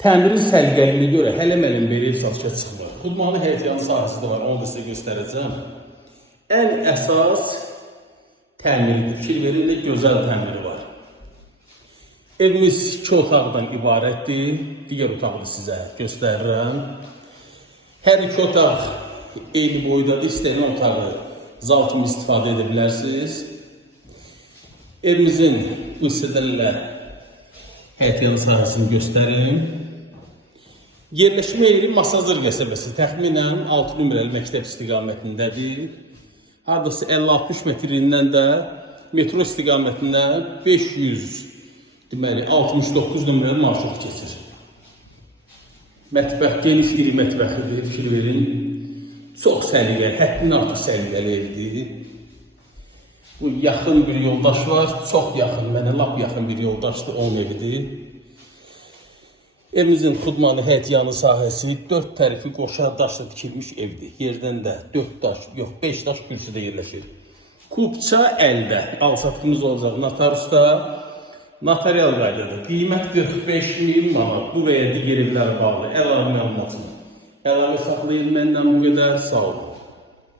Təmirin səliqəliyinə görə hələ mənim belə satışa çıxmır. Xudmanlı həyətyanı sahəsi də var, onu da sizə göstərəcəm. Ən əsas təmiridir. Fikir verin də gözəl təmiri var. Evimiz 2 otaqdan ibarətdir. Digər otağı sizə göstərirəm. Hər 2 otaq eyni boydadır. İstəyən otağı zal kimi istifadə edə bilərsiniz. Evimizin bu hissələrlə həyətyanı sahəsini göstərim. Yerləşmə yeri Masazır qəsəbəsi, təxminən 6 nömrəli məktəb istiqamətindədir. Hardasa 50-60 metrindən də metro istiqamətindən 569 nömrəli marşrut keçir. Mətbəx geniş iri mətbəxidir, fikir verin. Çox səliqəli, həddindən artıq səliqəli evdir. Bu yaxın bir yoldaş var, çox yaxın, mənə lap yaxın bir yoldaşdır, onun evidir. Evimizin xudmanı həyətyanı sahəsi 4 tərəfi qoşa daşla tikilmiş evdir. Yerdən də 4 daş, yox 5 daş kürsüdə yerləşir. Kubça əldə, alçatqımız olacaq notariusda, notarial qaydada. Qiymət 45.000 manat, bu və ya digər evlərə bağlı əlavə məlumatını. Əlavə saxlayın, məndən bu qədər, sağ olun.